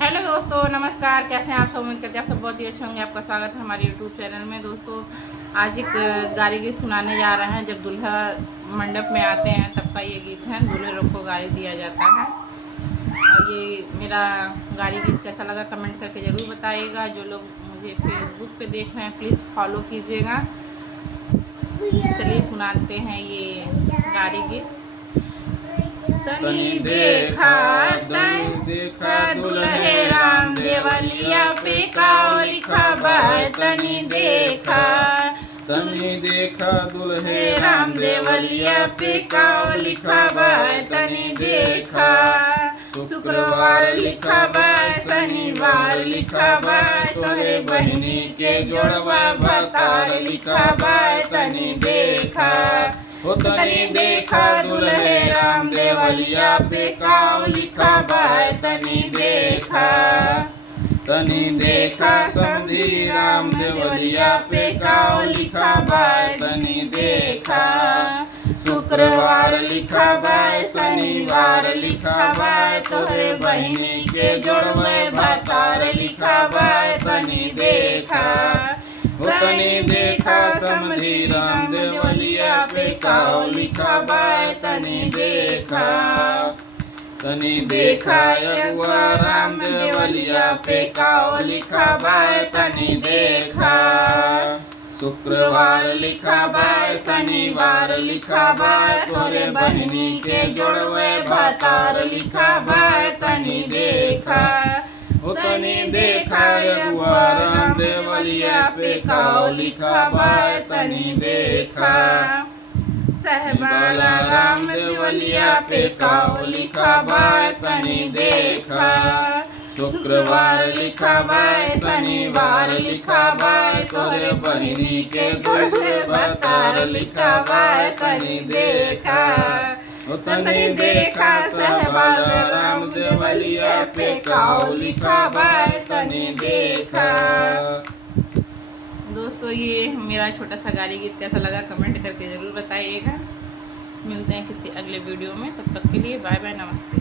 Hello दोस्तों, नमस्कार। कैसे हैं आप सब? उम्मीद करते हैं आप सब बहुत ही अच्छे होंगे। आपका स्वागत है हमारे यूट्यूब चैनल में। दोस्तों, आज एक गाली गीत सुनाने जा रहे हैं। जब दूल्हा मंडप में आते हैं तब का ये गीत है। दूल्हे लोग को गाली दिया जाता है। और ये मेरा गाली गीत कैसा लगा कमेंट करके ज़रूर बताइएगा। जो लोग मुझे फेसबुक पे देख रहे हैं प्लीज़ फॉलो कीजिएगा। चलिए सुनाते हैं ये गाली गीत। तनी देखा दुल्हे राम देवलिया पे काओ लिखा बाय। तनी देखा दुल्हे राम देवलिया पे काओ लिखा बाय। तनी देखा शुक्रवार लिखा बाय, शनिवार लिखा बाय। तोहरे बहिनी के जोड़वा भतार लिखा बाय। तनी देखा तनी देखा दुल्हे राम देवलिया पे काओ लिखा बाय। तनी देखा समधी राम देवलिया पे काओ लिखा बाय। तनी देखा शुक्रवार लिखा बाय, शनिवार लिखा बाय। तोहरे बहिनी के जोड़वे भतार लिखा बाय। तनी देखा समधी राम देवलिया पे काओ लिखा बाय। तनी देखा यगुआ राम देवलिया पे काओ लिखा बाय। तनी देखा शुक्रवार लिखा बाय, शनिवार लिखा बाय। तोरे बहिनी के जोड़वे भतार लिखा बाय। तनी देखा यगुआ राम देवलिया पे काओ लिखा बाय। तनी देखा सहबाला राम देवलिया पे काओ लिखा बाय। तनी देखा शुक्रवार लिखा बाय, शनिवार लिखा बाय। तोरे बहिनी के जोड़वे भतार लिखा बाय। तनी देखा सहबाला राम देवलिया पे काओ लिखा बाय। तनी देखा। दोस्तों, ये मेरा छोटा सा गाली गीत कैसा लगा कमेंट करके ज़रूर बताइएगा। मिलते हैं किसी अगले वीडियो में। तब तक के लिए बाय बाय, नमस्ते।